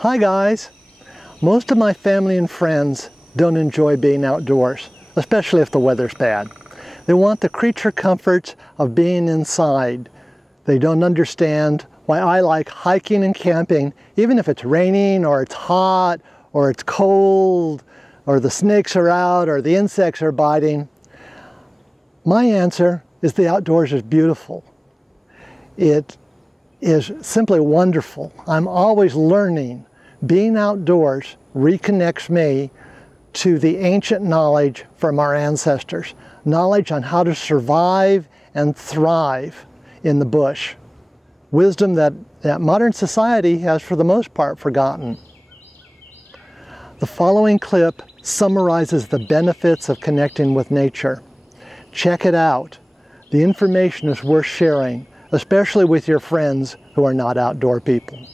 Hi guys! Most of my family and friends don't enjoy being outdoors, especially if the weather's bad. They want the creature comforts of being inside. They don't understand why I like hiking and camping, even if it's raining or it's hot or it's cold or the snakes are out or the insects are biting. My answer is the outdoors is beautiful. It is simply wonderful. I'm always learning. Being outdoors reconnects me to the ancient knowledge from our ancestors, knowledge on how to survive and thrive in the bush, wisdom that modern society has for the most part forgotten. The following clip summarizes the benefits of connecting with nature. Check it out. The information is worth sharing, especially with your friends who are not outdoor people.